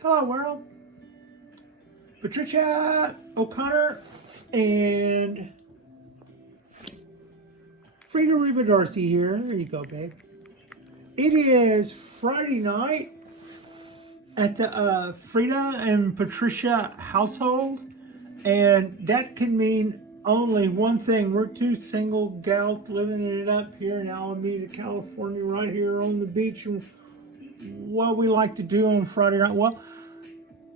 Hello, world. Patricia, O'Connor, and Frida Reba Darcy here. There you go, babe. It is Friday night at the Frida and Patricia household, and that can mean only one thing. We're two single gals living it up here in Alameda, California, right here on the beach. And what we like to do on Friday night, well,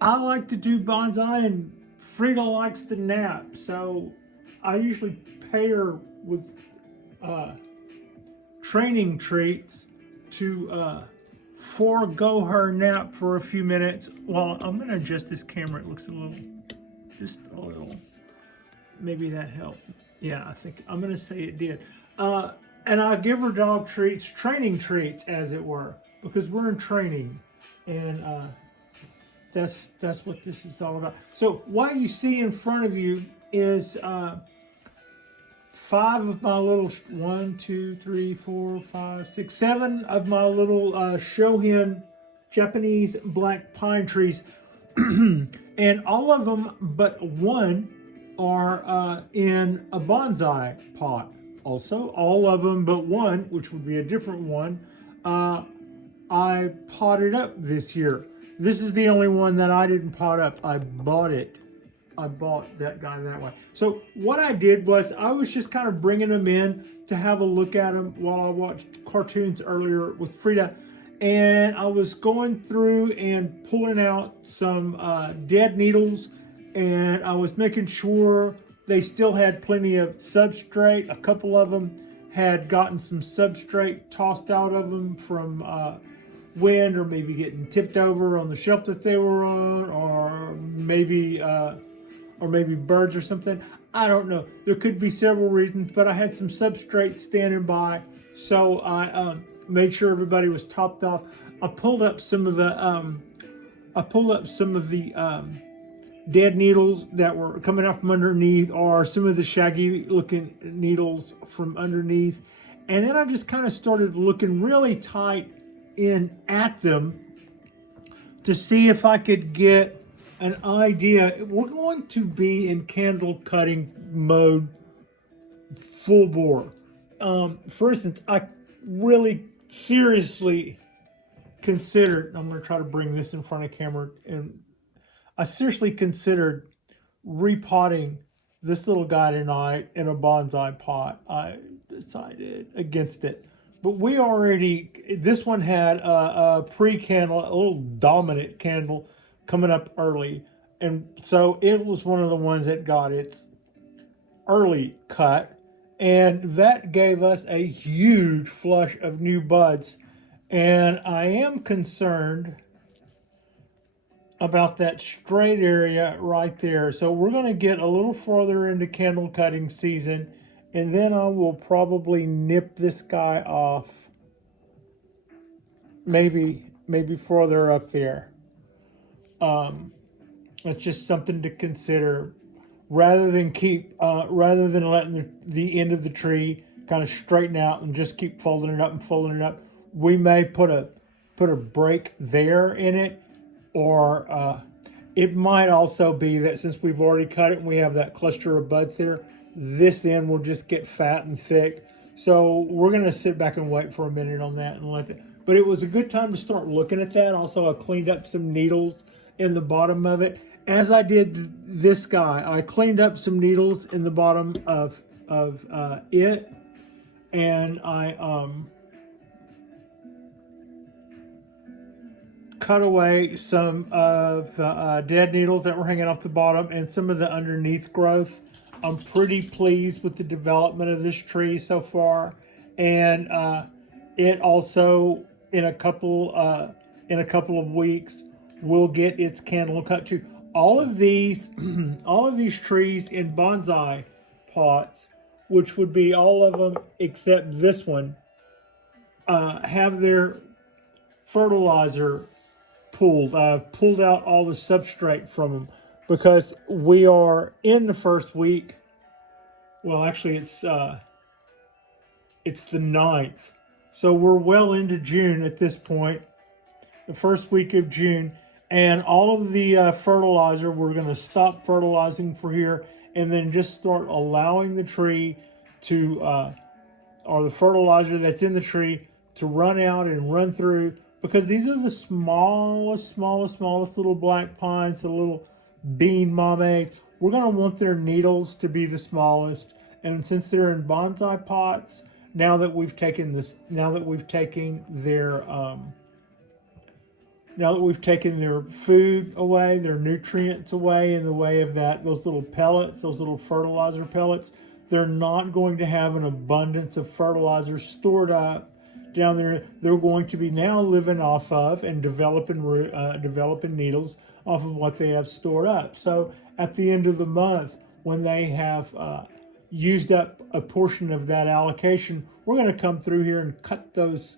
I like to do bonsai, and Frida likes to nap. So I usually pay her with training treats to forego her nap for a few minutes. Well, I'm gonna adjust this camera. It looks just a little. Maybe that helped. Yeah, I think I'm gonna say it did. And I give her dog treats, training treats, as it were, because we're in training, and that's what this is all about. So what you see in front of you is 5 of my little 1, 2, 3, 4, 5, 6, 7 of my little Shohin Japanese black pine trees, and all of them but one are in a bonsai pot. Also, all of them but one, which would be a different one, I potted up this year. This is the only one that I didn't pot up. I bought it. I bought that guy that way. So what I did was I was just kind of bringing them in to have a look at them while I watched cartoons earlier with Frida. And I was going through and pulling out some dead needles, and I was making sure they still had plenty of substrate. A couple of them had gotten some substrate tossed out of them from wind, or maybe getting tipped over on the shelf that they were on, or maybe birds or something. I don't know. There could be several reasons, but I had some substrate standing by, so I made sure everybody was topped off. I pulled up some of the dead needles that were coming out from underneath, or some of the shaggy looking needles from underneath, and then I just kind of started looking really tight in at them to see if I could get an idea. We're going to be in candle cutting mode full bore. For instance, I really seriously considered, I'm going to try to bring this in front of camera, and I seriously considered repotting this little guy tonight in a bonsai pot. I decided against it. But this one had a pre-candle, a little dominant candle coming up early. And so it was one of the ones that got its early cut. And that gave us a huge flush of new buds. And I am concerned about that straight area right there. So we're going to get a little farther into candle cutting season, and then I will probably nip this guy off, maybe further up there. It's just something to consider, rather than letting the end of the tree kind of straighten out and just keep folding it up. We may put a break there in it, or it might also be that since we've already cut it and we have that cluster of buds there, this then will just get fat and thick. So we're going to sit back and wait for a minute on that and let it. But it was a good time to start looking at that. Also, I cleaned up some needles in the bottom of it. As I did this guy, I cleaned up some needles in the bottom of it, and I cut away some of the dead needles that were hanging off the bottom and some of the underneath growth. I'm pretty pleased with the development of this tree so far, and it also in a couple of weeks will get its candle cut too. All of these trees in bonsai pots, which would be all of them except this one, have their fertilizer pulled. I've pulled out all the substrate from them because we are in the first week. Well, actually, it's the 9th, so we're well into June at this point, the first week of June, And all of the fertilizer, we're going to stop fertilizing for here and then just start allowing the tree to, or the fertilizer that's in the tree to run out and run through, because these are the smallest little black pines, the little bean mame. We're going to want their needles to be the smallest. And since they're in bonsai pots, now that we've taken their food away, their nutrients away in the way of those little pellets, those little fertilizer pellets, they're not going to have an abundance of fertilizer stored up down there. They're going to be now living off of and developing needles off of what they have stored up. So at the end of the month, when they have used up a portion of that allocation, we're going to come through here and cut those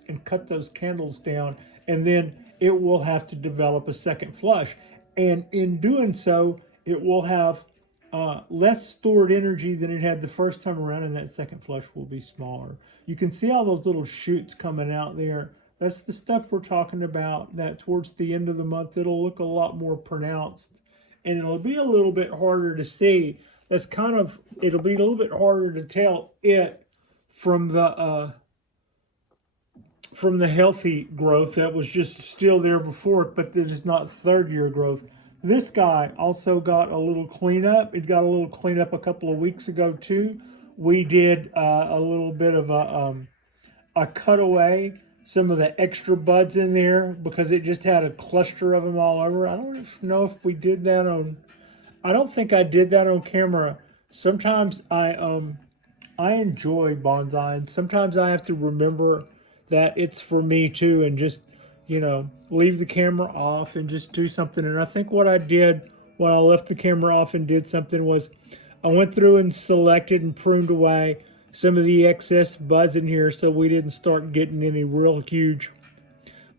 candles down, and then it will have to develop a second flush. And in doing so, it will have less stored energy than it had the first time around, and that second flush will be smaller. You can see all those little shoots coming out there. That's the stuff we're talking about, that towards the end of the month, it'll look a lot more pronounced, and it'll be a little bit harder to see. It'll be a little bit harder to tell it from the healthy growth that was just still there before, but that is not third year growth. This guy also got a little cleanup. It got a little cleanup a couple of weeks ago too. We did a little bit of a cut away some of the extra buds in there because it just had a cluster of them all over. I don't know if we did that I don't think I did that on camera. Sometimes I enjoy bonsai, and sometimes I have to remember that it's for me too, and just, leave the camera off and just do something. And I think what I did when I left the camera off and did something was I went through and selected and pruned away some of the excess buds in here so we didn't start getting any real huge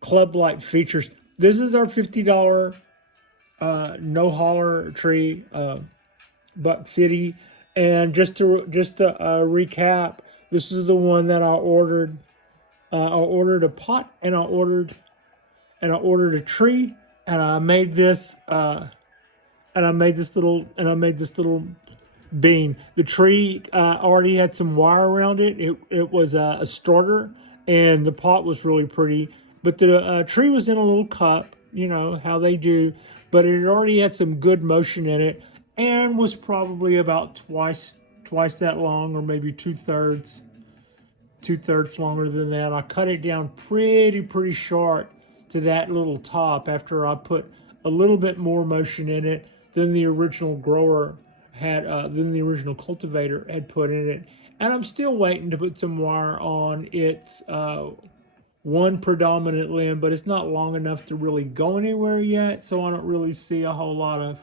club-like features. This is our $50 no holler tree, buck 50. And just to recap, this is the one that I ordered. I ordered a pot, and I ordered a tree, and I made this little bean. The tree already had some wire around it. It was a starter, and the pot was really pretty. But the tree was in a little cup, how they do. But it already had some good motion in it, and was probably about twice that long, or maybe two-thirds longer than that. I cut it down pretty short to that little top after I put a little bit more motion in it than the original than the original cultivator had put in it. And I'm still waiting to put some wire on its one predominant limb, but it's not long enough to really go anywhere yet, so I don't really see a whole lot of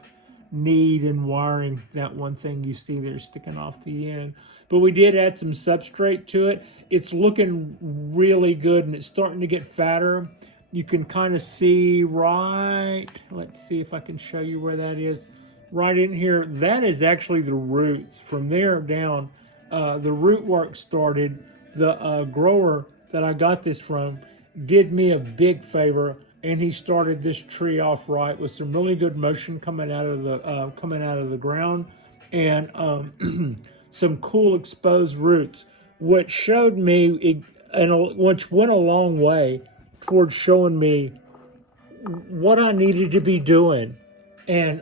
need in wiring that one thing you see there sticking off the end. But we did add some substrate to it. It's looking really good, and it's starting to get fatter. You can kind of see let's see if I can show you where that is. Right in here, that is actually the roots. From there down, the root work started. The grower that I got this from did me a big favor, and he started this tree off right with some really good motion coming out of the ground, and some cool exposed roots, which showed me which went a long way towards showing me what I needed to be doing. And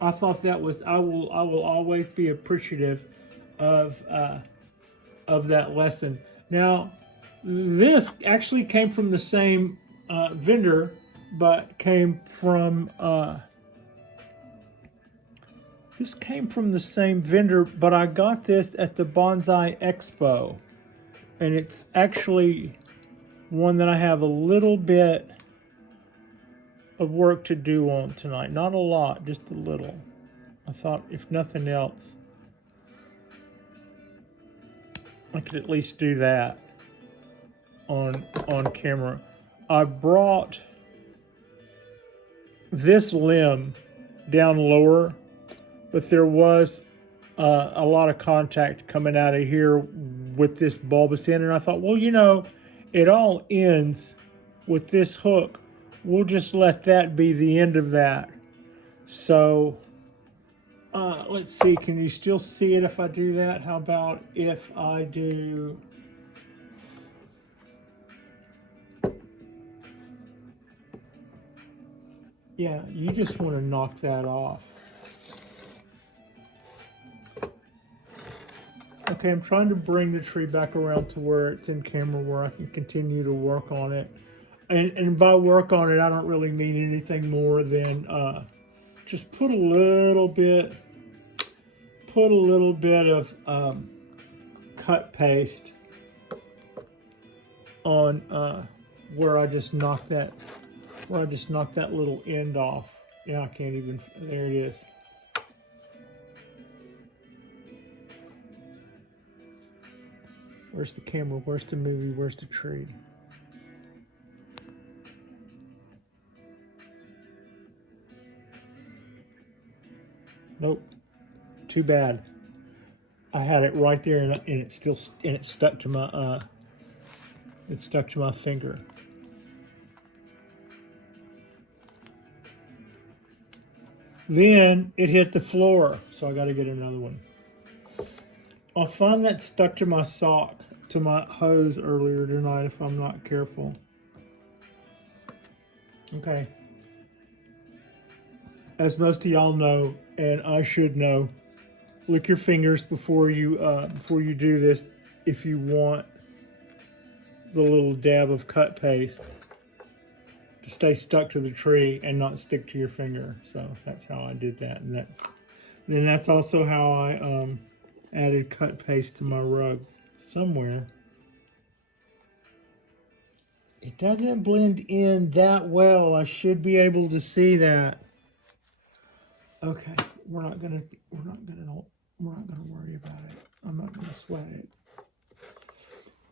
I thought that was I will always be appreciative of that lesson. Now, this actually came from the same vendor, but came from but I got this at the Bonsai Expo, and it's actually one that I have a little bit of work to do on tonight. Not a lot, just a little. I thought, if nothing else, I could at least do that on camera. I brought this limb down lower, but there was a lot of contact coming out of here with this bulbous end, and I thought, well, it all ends with this hook we'll just let that be the end of that. So let's see, can you still see it if I do that? How about if I do, yeah, you just want to knock that off. Okay, I'm trying to bring the tree back around to where it's in camera where I can continue to work on it. And by work on it, I don't really mean anything more than just put a little bit of cut paste on where I just knocked that little end off. Yeah, I can't even, there it is. Where's the camera? Where's the movie? Where's the tree? Nope. Too bad. I had it right there, and it still stuck to my finger. Then it hit the floor, so I got to get another one. I'll find that stuck to my sock, to my hose earlier tonight if I'm not careful. Okay. As most of y'all know, and I should know, lick your fingers before you do this if you want the little dab of cut paste to stay stuck to the tree and not stick to your finger. So that's how I did that, and that's also how I added cut paste to my rug somewhere. It doesn't blend in that well. I should be able to see that. Okay, we're not gonna worry about it. I'm not gonna sweat it.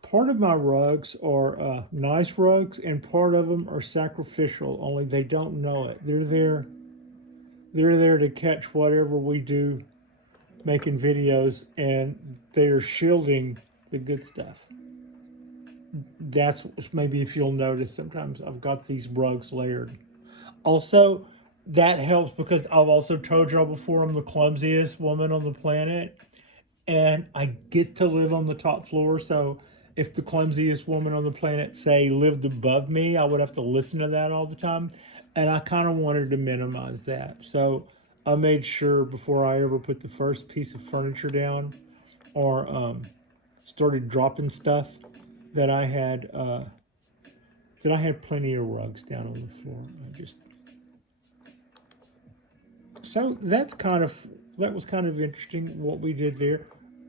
Part of my rugs are nice rugs, and part of them are sacrificial. Only they don't know it. They're there to catch whatever we do, making videos, and they are shielding the good stuff. That's maybe if you'll notice. Sometimes I've got these rugs layered. Also, that helps because I've also told y'all before I'm the clumsiest woman on the planet, and I get to live on the top floor. So if the clumsiest woman on the planet, say, lived above me, I would have to listen to that all the time, and I kind of wanted to minimize that. So I made sure before I ever put the first piece of furniture down or started dropping stuff that I had plenty of rugs down on the floor. So that was kind of interesting what we did there.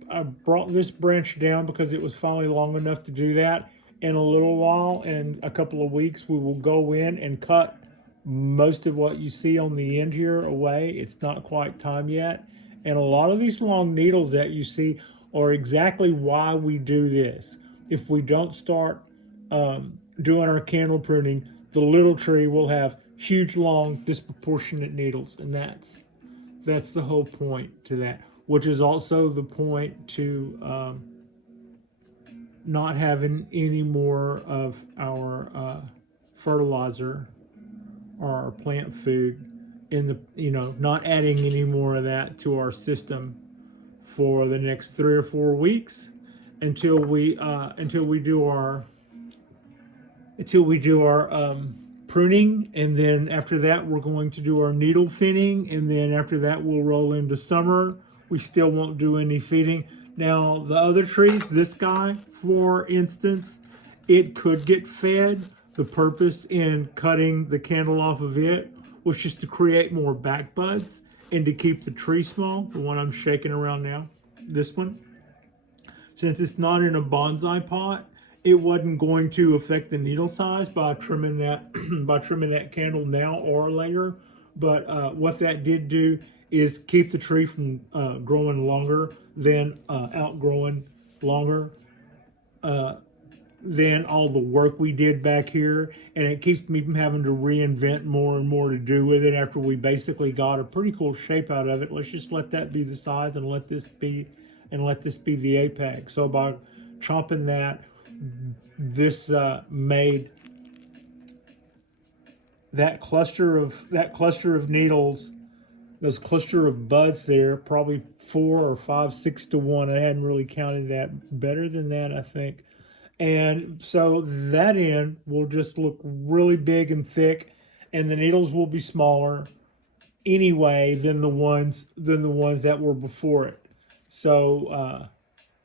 I brought this branch down because it was finally long enough to do that. In a little while, in a couple of weeks, we will go in and cut most of what you see on the end here away. It's not quite time yet. And a lot of these long needles that you see are exactly why we do this. If we don't start doing our candle pruning, the little tree will have huge, long, disproportionate needles, and that's the whole point to that, which is also the point to not having any more of our fertilizer or our plant food in the, not adding any more of that to our system for the next 3 or 4 weeks until we do our pruning, and then after that we're going to do our needle thinning, and then after that we'll roll into summer. We still won't do any feeding. Now the other trees, this guy for instance, it could get fed. The purpose in cutting the candle off of it was just to create more back buds and to keep the tree small. The one I'm shaking around now, this one, since it's not in a bonsai pot, it wasn't going to affect the needle size by trimming that candle now or later. But what that did do is keep the tree from growing longer than outgrowing longer than all the work we did back here, and it keeps me from having to reinvent more and more to do with it after we basically got a pretty cool shape out of it. Let's just let that be the size and let this be the apex. So by chopping that, this made that cluster of needles, those cluster of buds there, probably 4 or 5, 6 to 1. I hadn't really counted that. Better than that, I think. And so that end will just look really big and thick, and the needles will be smaller anyway than the ones that were before it. So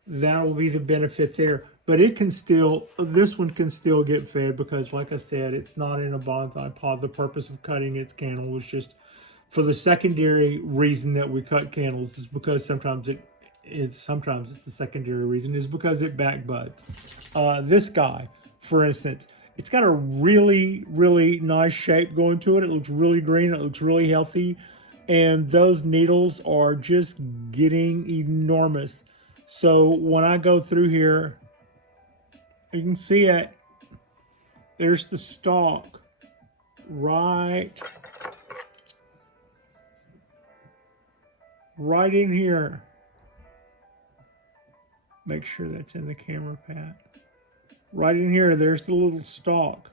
that will be the benefit there. But this one can still get fed because, like I said, it's not in a bonsai pod. The purpose of cutting its candle was just for the secondary reason that we cut candles is because sometimes it's the secondary reason is because it back buds. This guy, for instance, it's got a really, really nice shape going to it. It looks really green. It looks really healthy. And those needles are just getting enormous. So when I go through here, you can see it. There's the stalk right in here. Make sure that's in the camera, Pat. Right in here, there's the little stalk.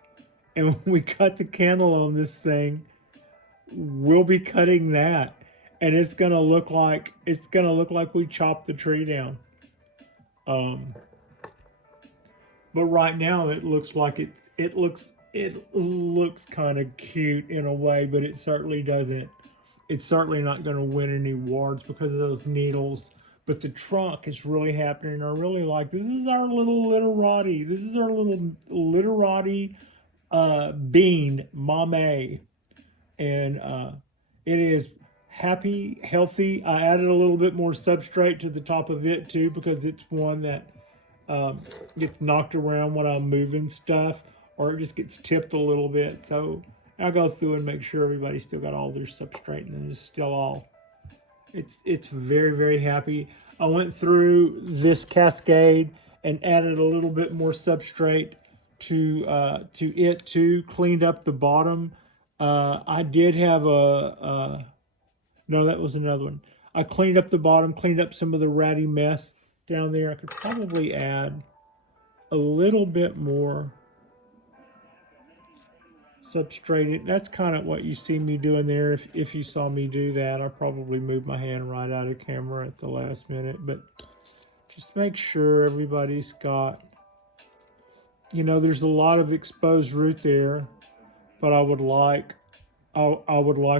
And when we cut the candle on this thing, we'll be cutting that. And it's gonna look like we chopped the tree down. But right now it looks like it looks kind of cute in a way, but it certainly doesn't. It's certainly not going to win any awards because of those needles. But the trunk is really happening. I really like this. This is our little literati. This is our little literati bean, Mame, and it is happy, healthy. I added a little bit more substrate to the top of it too because it's one that gets knocked around when I'm moving stuff, or it just gets tipped a little bit. So I'll go through and make sure everybody's still got all their substrate and it's still all. It's very, very happy. I went through this cascade and added a little bit more substrate to it too. Cleaned up the bottom. I did have no, that was another one. I cleaned up the bottom, cleaned up some of the ratty mess down there. I could probably add a little bit more substrate. That's kind of what you see me doing there. If you saw me do that, I probably moved my hand right out of camera at the last minute, but just make sure everybody's got, there's a lot of exposed root there, but I would like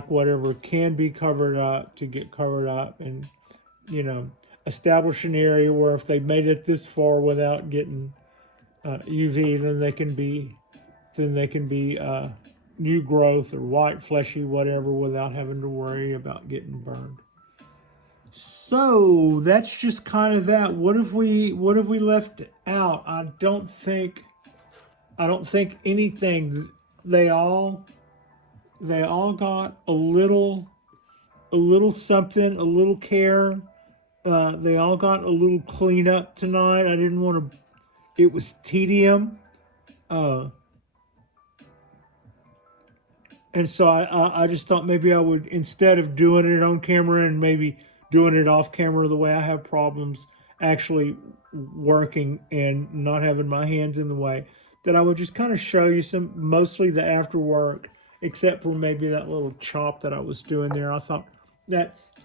whatever can be covered up to get covered up, and establish an area where if they made it this far without getting UV, then they can be new growth or white, fleshy, whatever, without having to worry about getting burned. So that's just kind of that. What have we left out? I don't think anything. They all got a little something, a little care. They all got a little cleanup tonight. I didn't want to. It was tedium. And so I just thought maybe I would, instead of doing it on camera and maybe doing it off camera the way I have problems actually working and not having my hands in the way, that I would just kind of show you mostly the after work, except for maybe that little chop that I was doing there. I thought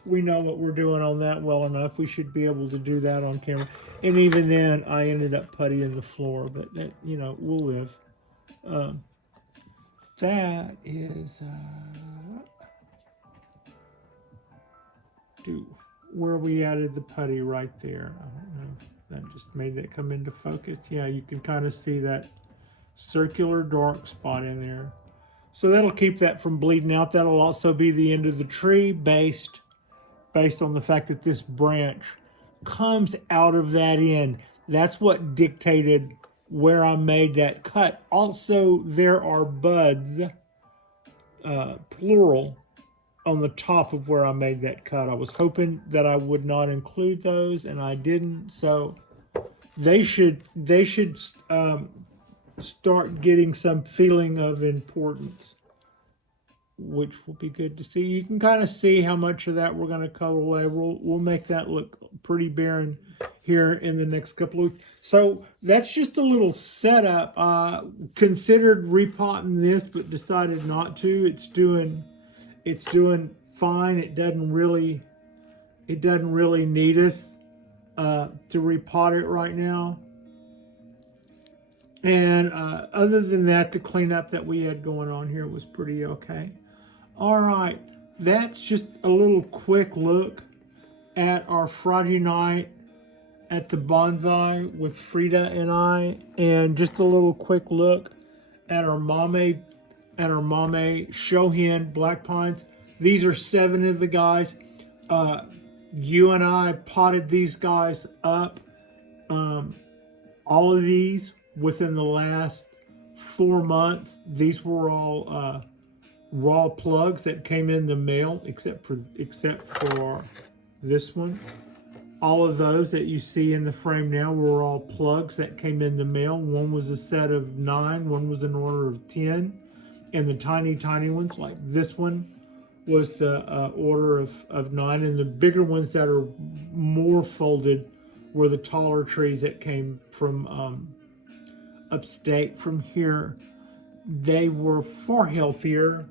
we know what we're doing on that well enough. We should be able to do that on camera. And even then, I ended up puttying the floor, but we'll live. That is where we added the putty right there. I don't know. That just made that come into focus. Yeah, you can kind of see that circular dark spot in there. So that'll keep that from bleeding out. That'll also be the end of the tree based on the fact that this branch comes out of that end. That's what dictated where I made that cut. Also, there are buds, plural, on the top of where I made that cut. I was hoping that I would not include those, and I didn't. So they should start getting some feeling of importance, which will be good to see. You can kind of see how much of that we're going to cut away. We'll make that look pretty barren here in the next couple of weeks. So that's just a little setup. Considered repotting this, but decided not to. It's doing fine. It doesn't really need us to repot it right now. And other than that, the cleanup that we had going on here was pretty okay. All right, that's just a little quick look at our Friday night at the Bonsai with Frida and I, and just a little quick look at our Mame show hen black pines. These are 7 of the guys. You and I potted these guys up. All of these within the last 4 months. These were all raw plugs that came in the mail, except for this one. All of those that you see in the frame now were all plugs that came in the mail. One was a set of 9, one was an order of 10, and the tiny ones like this one was the order of 9, and the bigger ones that are more folded were the taller trees that came from upstate from here. They were far healthier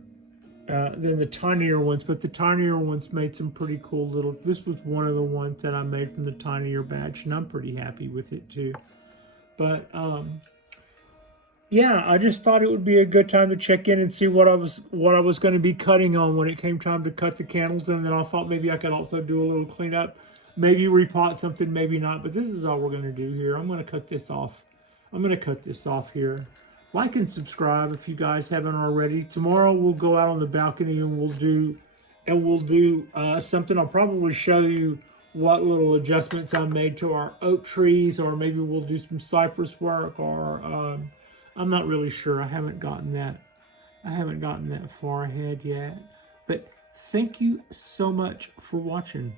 than the tinier ones, but the tinier ones made some pretty cool little. This was one of the ones that I made from the tinier batch, and I'm pretty happy with it too. But yeah, I just thought it would be a good time to check in and see what I was going to be cutting on when it came time to cut the candles. And then I thought maybe I could also do a little cleanup, maybe repot something, maybe not. But this is all we're going to do here. I'm going to cut this off. I'm going to cut this off here. Like and subscribe if you guys haven't already. Tomorrow we'll go out on the balcony and we'll do something. I'll probably show you what little adjustments I made to our oak trees, or maybe we'll do some cypress work, or I'm not really sure. I haven't gotten that far ahead yet. But thank you so much for watching.